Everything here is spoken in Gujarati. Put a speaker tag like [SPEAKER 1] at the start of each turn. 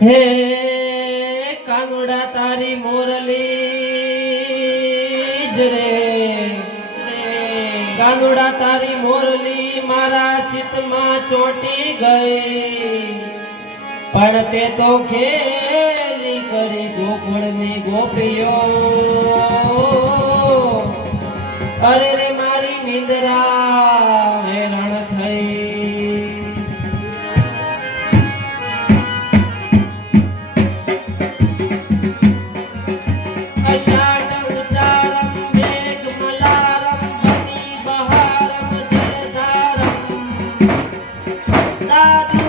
[SPEAKER 1] હે કાનુડા તારી મોરલી, જ રે કાનુડા તારી મોરલી મારા ચિતમાં ચોટી ગઈ. પણ તે તો ખેલી કરી ગોકુળની ગોપીઓ. અરે राधा